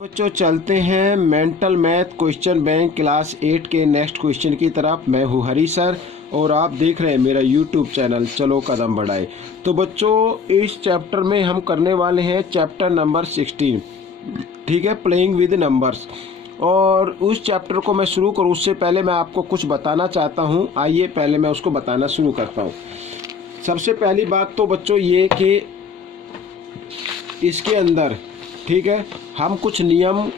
बच्चों चलते हैं mental math question bank class 8 के नेक्स्ट क्वेश्चन की तरफ। मैं हूँ हरी सर और आप देख रहे हैं मेरा यूट्यूब चैनल चलो कदम बढ़ाए। तो बच्चों इस चैप्टर में हम करने वाले हैं चैप्टर नंबर 16, ठीक है, प्लेइंग विद नंबर्स। और उस चैप्टर को मैं शुरू करूँ उससे पहले मैं आपको कुछ बताना चाहता हूँ। आइए पहले मैं उसको बताना शुरू करता हूँ। सबसे पहली बात तो बच्चों ये कि इसके अंदर, ठीक है, हम कुछ नियम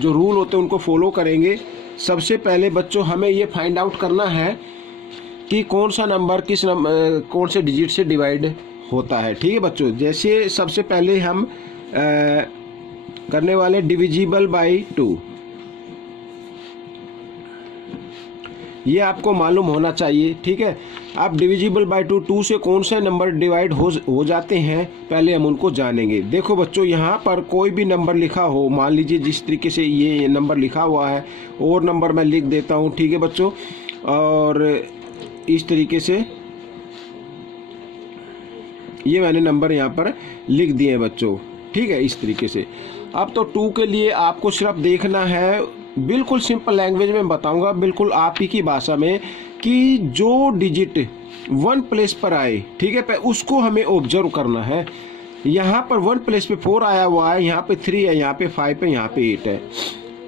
जो रूल होते हैं उनको फॉलो करेंगे। सबसे पहले बच्चों हमें ये फाइंड आउट करना है कि कौन सा नंबर कौन से डिजिट से डिवाइड होता है, ठीक है बच्चों। जैसे सबसे पहले हम करने वाले डिविजिबल बाई 2। ये आपको मालूम होना चाहिए, ठीक है। अब डिविजिबल बाय 2 से कौन से नंबर डिवाइड हो जाते हैं पहले हम उनको जानेंगे। देखो बच्चों यहाँ पर कोई भी नंबर लिखा हो, मान लीजिए जिस तरीके से ये नंबर लिखा हुआ है और नंबर मैं लिख देता हूँ, ठीक है बच्चों। और इस तरीके से ये मैंने नंबर यहाँ पर लिख दिए हैं बच्चों, ठीक है, इस तरीके से। अब तो 2 के लिए आपको सिर्फ देखना है, बिल्कुल सिंपल लैंग्वेज में बताऊंगा, बिल्कुल आप ही की भाषा में, कि जो डिजिट 1 प्लेस पर आए, ठीक है, उसको हमें ऑब्जर्व करना है। यहाँ पर 1 प्लेस पे 4 आया हुआ है, यहाँ पे 3 है, यहाँ पे 5 है, यहाँ पे 8 है।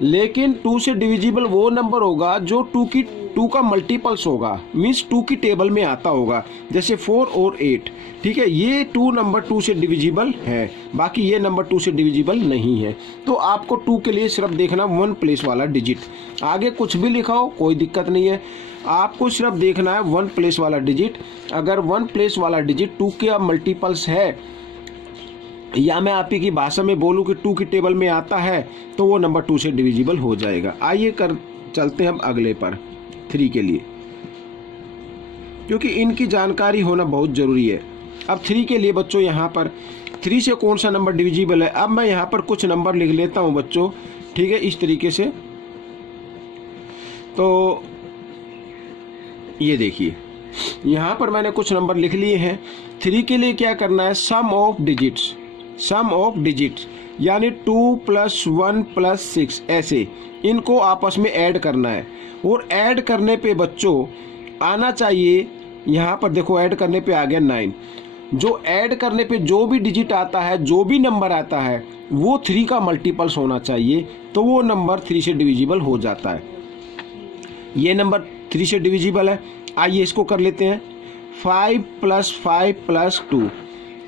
लेकिन 2 से डिविजिबल वो नंबर होगा जो 2 का मल्टीपल्स होगा, मीन्स 2 की टेबल में आता होगा, जैसे 4 और 8, ठीक है। ये 2 नंबर 2 से डिविजिबल है, बाकी ये नंबर 2 से डिविजिबल नहीं है। तो आपको 2 के लिए सिर्फ देखना 1 प्लेस वाला डिजिट। आगे कुछ भी लिखा हो कोई दिक्कत नहीं है, आपको सिर्फ देखना है 1 प्लेस वाला डिजिट। अगर 1 प्लेस वाला डिजिट 2 के मल्टीपल्स है, या मैं आप ही की भाषा में बोलूँ कि 2 की टेबल में आता है, तो वो नंबर 2 से डिविजिबल हो जाएगा। आइए चलते हैं हम अगले पर 3 के लिए, क्योंकि इनकी जानकारी होना बहुत ज़रूरी है। अब 3 के लिए बच्चों यहाँ पर 3 से कौन सा नंबर डिविजिबल है, अब मैं यहाँ पर कुछ नंबर लिख लेता हूँ बच्चों, ठीक है, इस तरीके से। तो ये देखिए यहाँ पर मैंने कुछ नंबर लिख लिए हैं। 3 के लिए क्या करना है, सम ऑफ डिजिट्स यानी 2 + 1 + 6, ऐसे इनको आपस में ऐड करना है। और ऐड करने पे बच्चों आना चाहिए, यहाँ पर देखो ऐड करने पे आ गया 9। जो ऐड करने पे जो भी डिजिट आता है, जो भी नंबर आता है, वो 3 का मल्टीपल्स होना चाहिए, तो वो नंबर 3 से डिविजिबल हो जाता है। ये नंबर 3 से डिविजिबल है। आइए इसको कर लेते हैं, 5 + 5 + 2,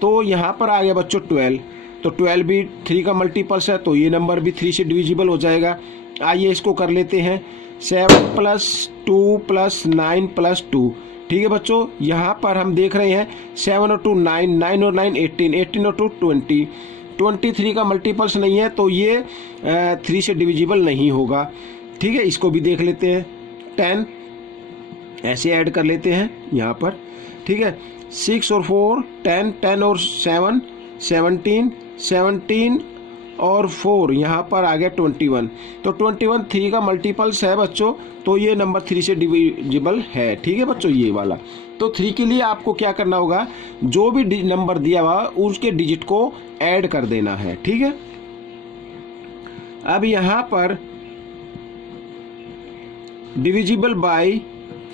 तो यहाँ पर आ गया बच्चों 12। तो 12 भी 3 का मल्टीपल्स है, तो ये नंबर भी 3 से डिविजिबल हो जाएगा। आइए इसको कर लेते हैं, 7 + 2 + 9 + 2, ठीक है बच्चों। यहाँ पर हम देख रहे हैं 7 और 2 9, 9 और 9 18, 18 और 2 20, 23 का मल्टीपल्स नहीं है, तो ये 3 से डिविजिबल नहीं होगा, ठीक है। इसको भी देख लेते हैं, 10 ऐसे ऐड कर लेते हैं यहाँ पर, ठीक है। 6 और 4 10, 10 और 7 17, 17 और 4 यहाँ पर आ गया 21। तो 21 3 का मल्टीपल्स है बच्चों, तो ये नंबर 3 से डिविजिबल है, ठीक है बच्चों, ये वाला। तो 3 के लिए आपको क्या करना होगा, जो भी नंबर दिया हुआ उसके डिजिट को ऐड कर देना है, ठीक है। अब यहाँ पर डिविजिबल बाय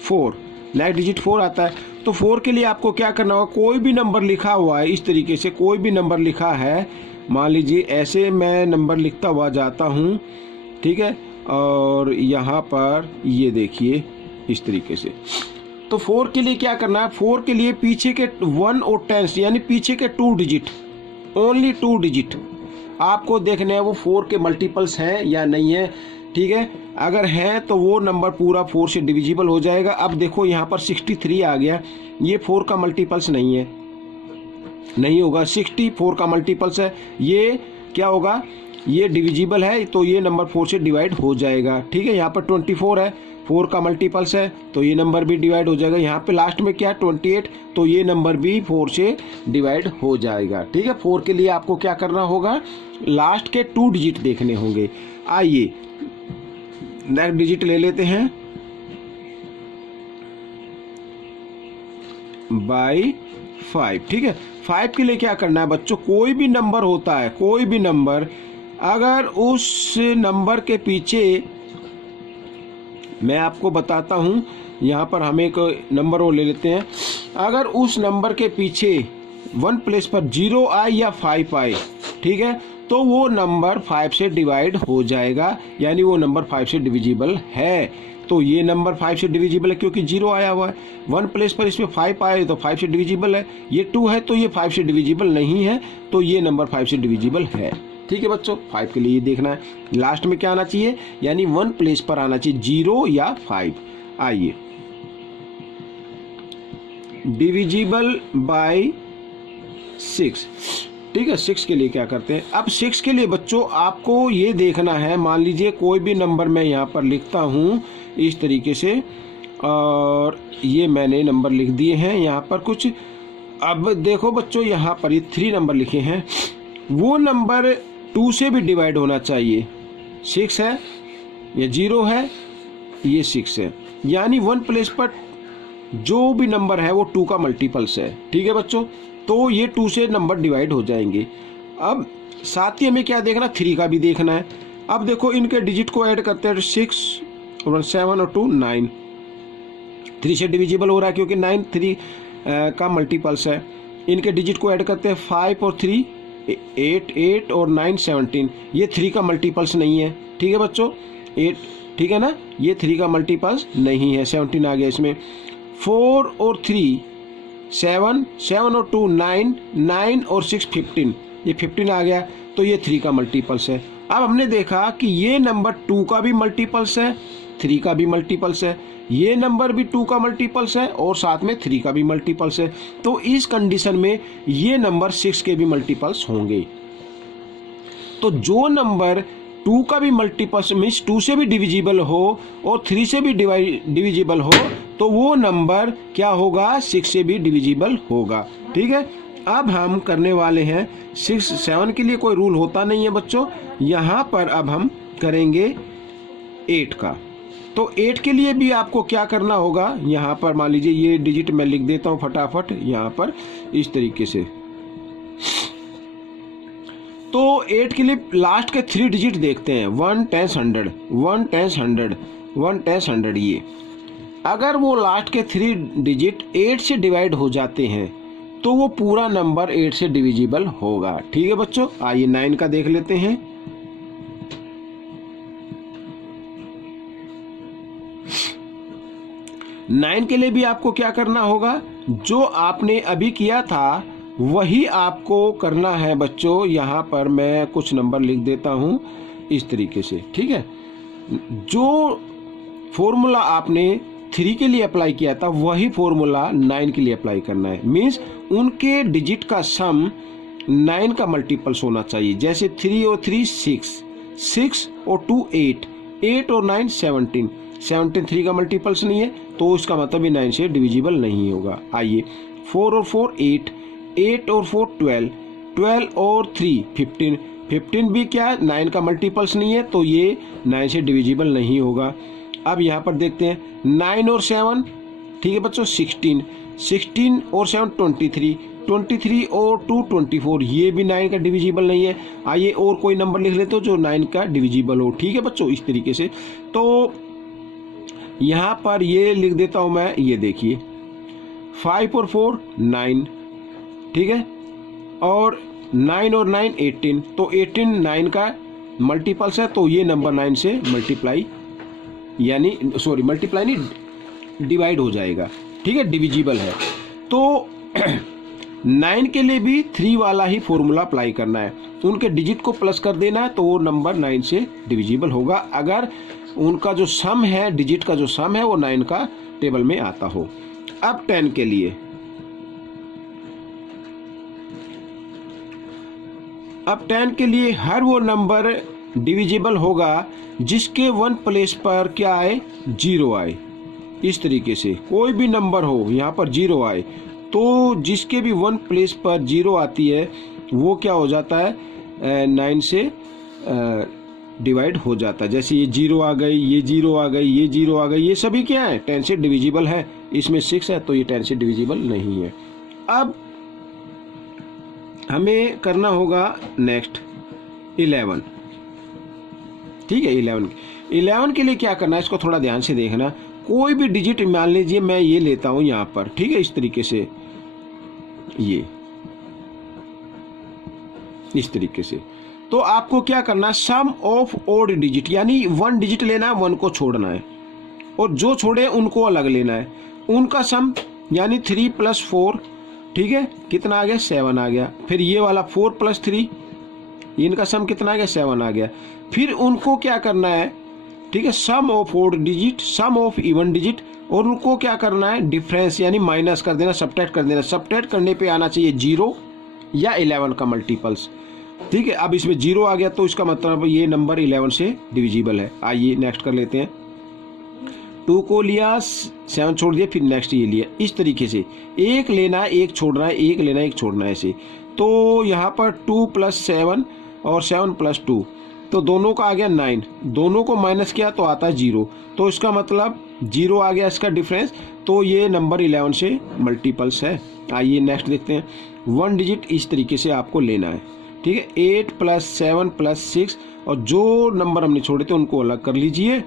4, नेक्स्ट डिजिट 4 आता है। तो 4 के लिए आपको क्या करना होगा, कोई भी नंबर लिखा हुआ है इस तरीके से, कोई भी नंबर लिखा है, मान लीजिए ऐसे मैं नंबर लिखता हुआ जाता हूँ, ठीक है। और यहाँ पर ये देखिए इस तरीके से। तो 4 के लिए क्या करना है, 4 के लिए पीछे के 1 और 10 यानी पीछे के 2 डिजिट, ओनली 2 डिजिट आपको देखने हैं वो 4 के मल्टीपल्स हैं या नहीं है, ठीक है। अगर है तो वो नंबर पूरा 4 से डिविजिबल हो जाएगा। अब देखो यहाँ पर 63 आ गया, ये 4 का मल्टीपल्स नहीं है, नहीं होगा। 64 का मल्टीपल्स है, ये क्या होगा, ये डिविजिबल है, तो ये नंबर 4 से डिवाइड हो जाएगा, ठीक है। यहाँ पर 24 है, 4 का मल्टीपल्स है, तो ये नंबर भी डिवाइड हो जाएगा। यहाँ पे लास्ट में क्या 28, तो ये नंबर भी 4 से डिवाइड हो जाएगा, ठीक है। 4 के लिए आपको क्या करना होगा, लास्ट के 2 डिजिट देखने होंगे। आइए नेक्स्ट डिजिट ले लेते हैं, बाय 5, ठीक है। 5 के लिए क्या करना है बच्चों, कोई भी नंबर होता है, कोई भी नंबर अगर उस नंबर के पीछे, मैं आपको बताता हूँ, यहाँ पर हम एक नंबर और ले लेते हैं। अगर उस नंबर के पीछे 1 प्लेस पर 0 आए या 5 आए, ठीक है, तो वो नंबर 5 से डिवाइड हो जाएगा, यानी वो नंबर 5 से डिविजिबल है। तो ये नंबर 5 से डिविजिबल है क्योंकि 0 आया हुआ है। 1 प्लेस पर इसमें 5 आए तो 5 से डिविजिबल है। ये 2 है तो ये 5 से डिविजिबल नहीं है, तो ये नंबर 5 से डिविजिबल है। ठीक है बच्चों, 5 के लिए ये देखना है लास्ट में क्या आना चाहिए, यानी 1 प्लेस पर आना चाहिए 0 या 5। आइए, डिविजिबल बाय 6, ठीक है। 6 के लिए क्या करते हैं, अब 6 के लिए बच्चों आपको ये देखना है, मान लीजिए कोई भी नंबर मैं यहाँ पर लिखता हूँ इस तरीके से, और ये मैंने नंबर लिख दिए हैं यहाँ पर कुछ। अब देखो बच्चों, यहाँ पर ये 3 नंबर लिखे हैं, वो नंबर 2 से भी डिवाइड होना चाहिए। 6 है, ये 0 है, ये 6 है, यानी 1 प्लेस पर जो भी नंबर है वो 2 का मल्टीपल्स है। ठीक है बच्चों, तो ये 2 से नंबर डिवाइड हो जाएंगे। अब साथ ही हमें क्या देखना, 3 का भी देखना है। अब देखो इनके डिजिट को ऐड करते हैं, 6 और 7 और 2 9, 3 से डिविजिबल हो रहा है क्योंकि 9 3 का मल्टीपल्स है। इनके डिजिट को ऐड करते हैं, 5 और 3 8, 8 और 9 17, ये 3 का मल्टीपल्स नहीं है। ठीक है बच्चों, 8, ठीक है ना, ये 3 का मल्टीपल्स नहीं है, 17 आ गया इसमें। 4 और 3 7, 7 और 2 9, 9 और 6 15, ये 15 आ गया, तो ये 3 का मल्टीपल्स है। अब हमने देखा कि ये नंबर 2 का भी मल्टीपल्स है, 3 का भी मल्टीपल्स है, ये नंबर भी 2 का मल्टीपल्स है और साथ में 3 का भी मल्टीपल्स है। तो इस कंडीशन में ये नंबर 6 के भी मल्टीपल्स होंगे। तो जो नंबर 2 का भी मल्टीपल्स मीन्स 2 से भी डिविजिबल हो और 3 से भी डिविजिबल हो, तो वो नंबर क्या होगा, 6 से भी डिविजिबल होगा। ठीक है, अब हम करने वाले हैं 6 7 के लिए कोई रूल होता नहीं है बच्चों। यहाँ पर अब हम करेंगे 8 का। तो 8 के लिए भी आपको क्या करना होगा, यहाँ पर मान लीजिए ये डिजिट मैं लिख देता हूँ फटाफट यहाँ पर इस तरीके से। तो 8 के लिए लास्ट के 3 डिजिट देखते हैं, 1 10 100, 1 10 100, 1 10 100। ये अगर वो लास्ट के 3 डिजिट 8 से डिवाइड हो जाते हैं तो वो पूरा नंबर 8 से डिविजिबल होगा। ठीक है बच्चों, आइए 9 का देख लेते हैं। नाइन के लिए भी आपको क्या करना होगा, जो आपने अभी किया था वही आपको करना है बच्चों। यहाँ पर मैं कुछ नंबर लिख देता हूँ इस तरीके से। ठीक है, जो फॉर्मूला आपने 3 के लिए अप्लाई किया था वही फॉर्मूला 9 के लिए अप्लाई करना है। मीन्स उनके डिजिट का सम 9 का मल्टीपल्स होना चाहिए। जैसे 3 और 3 6, 6 और 2 8, 8 और 9 17, 17 3 का मल्टीपल्स नहीं है, तो इसका मतलब ही 9 से डिविजिबल नहीं होगा। आइए 4 और 4 8, 8 और 4 12, 12 और 3 15, 15 भी क्या 9 का मल्टीपल्स नहीं है, तो ये 9 से डिविजिबल नहीं होगा। अब यहाँ पर देखते हैं 9 और 7, ठीक है बच्चों 16, 16 और 7 23, 23 और 2 24, ये भी 9 का डिविजिबल नहीं है। आइए और कोई नंबर लिख लेते हो जो 9 का डिविजिबल हो। ठीक है बच्चों, इस तरीके से। तो यहाँ पर ये लिख देता हूँ मैं, ये देखिए 5 और 4 9, ठीक है, और 9 और 9 18, तो 18 9 का मल्टीपल्स है, तो ये नंबर 9 से मल्टीप्लाई यानी सॉरी मल्टीप्लाई नहीं डिवाइड हो जाएगा। ठीक है, डिविजिबल है। तो 9 के लिए भी 3 वाला ही फॉर्मूला अप्लाई करना है। उनके डिजिट को प्लस कर देना है तो वो नंबर 9 से डिविजिबल होगा, अगर उनका जो सम है, डिजिट का जो सम है वो 9 का टेबल में आता हो। अब 10 के लिए, अब 10 के लिए हर वो नंबर डिविजिबल होगा जिसके 1 प्लेस पर क्या आए, 0 आए। इस तरीके से कोई भी नंबर हो यहाँ पर 0 आए, तो जिसके भी 1 प्लेस पर 0 आती है वो क्या हो जाता है, 9 से डिवाइड हो जाता है। जैसे ये 0 आ गई, ये 0 आ गई, ये 0 आ गई, ये सभी क्या है 10 से डिविजिबल है। इसमें 6 है तो ये 10 से डिविजिबल नहीं है। अब हमें करना होगा नेक्स्ट 11। ठीक है। 11 के लिए क्या करना है, इसको थोड़ा ध्यान से देखना। कोई भी डिजिट मान लीजिए मैं ये लेता हूं यहां पर, ठीक है, इस तरीके से, ये इस तरीके से। तो आपको क्या करना है, सम ऑफ ओड डिजिट, यानी 1 डिजिट लेना है, 1 को छोड़ना है, और जो छोड़े उनको अलग लेना है। उनका सम यानी 3 + 4, ठीक है, कितना आ गया, 7 आ गया। फिर ये वाला 4 + 3, इनका सम कितना आ गया, 7 आ गया। फिर उनको क्या करना है, ठीक है, sum of odd digit, sum of even digit, और उनको क्या करना है, डिफरेंस यानी माइनस कर देना, सब्ट्रैक्ट कर देना। सब्ट्रैक्ट करने पे आना चाहिए 0 या 11 का मल्टीपल्स, ठीक है। अब इसमें 0 आ गया तो इसका मतलब ये नंबर 11 से डिविजिबल है। आइए नेक्स्ट कर लेते हैं। 2 को लिया, 7 छोड़ दिया, फिर नेक्स्ट ये लिया। इस तरीके से एक लेना है, एक छोड़ना है, एक लेना है, एक छोड़ना है, ऐसे। तो यहाँ पर 2 + 7 और 7 + 2, तो दोनों का आ गया 9, दोनों को माइनस किया तो आता है 0, तो इसका मतलब 0 आ गया इसका डिफरेंस, तो ये नंबर 11 से मल्टीपल्स है। आइए नेक्स्ट देखते हैं। 1 डिजिट इस तरीके से आपको लेना है, ठीक है। 8 + 7 + 6, और जो नंबर हमने छोड़े थे उनको अलग कर लीजिए।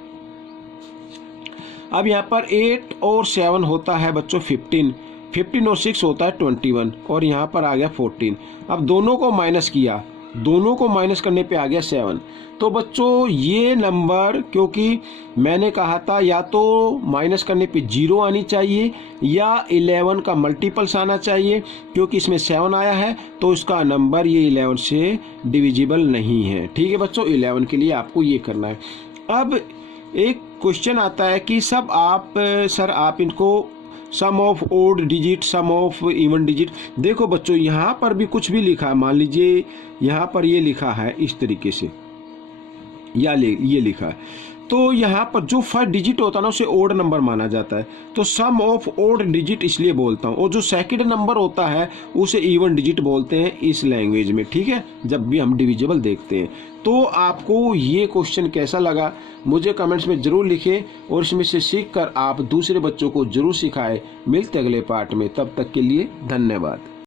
अब यहाँ पर 8 और 7 होता है बच्चों 15 और 6 होता है 21, और यहाँ पर आ गया 14। अब दोनों को माइनस किया, दोनों को माइनस करने पे आ गया 7। तो बच्चों ये नंबर, क्योंकि मैंने कहा था या तो माइनस करने पे 0 आनी चाहिए या 11 का मल्टीपल्स आना चाहिए, क्योंकि इसमें 7 आया है तो इसका नंबर ये 11 से डिविजिबल नहीं है, ठीक है बच्चों। 11 के लिए आपको ये करना है। अब एक क्वेश्चन आता है कि सब आप सर आप इनको sum of odd digit, sum of even digit, देखो बच्चों यहाँ पर भी कुछ भी लिखा है, मान लीजिए यहाँ पर ये लिखा है इस तरीके से, या ये लिखा है, तो यहाँ पर जो फर्स्ट डिजिट होता है ना उसे ओड नंबर माना जाता है, तो सम ऑफ ओड डिजिट इसलिए बोलता हूँ, और जो सेकंड नंबर होता है उसे इवन डिजिट बोलते हैं इस लैंग्वेज में, ठीक है, जब भी हम डिविजिबल देखते हैं। तो आपको ये क्वेश्चन कैसा लगा मुझे कमेंट्स में जरूर लिखें, और इसमें से सीख कर आप दूसरे बच्चों को जरूर सिखाएं। मिलते अगले पार्ट में, तब तक के लिए धन्यवाद।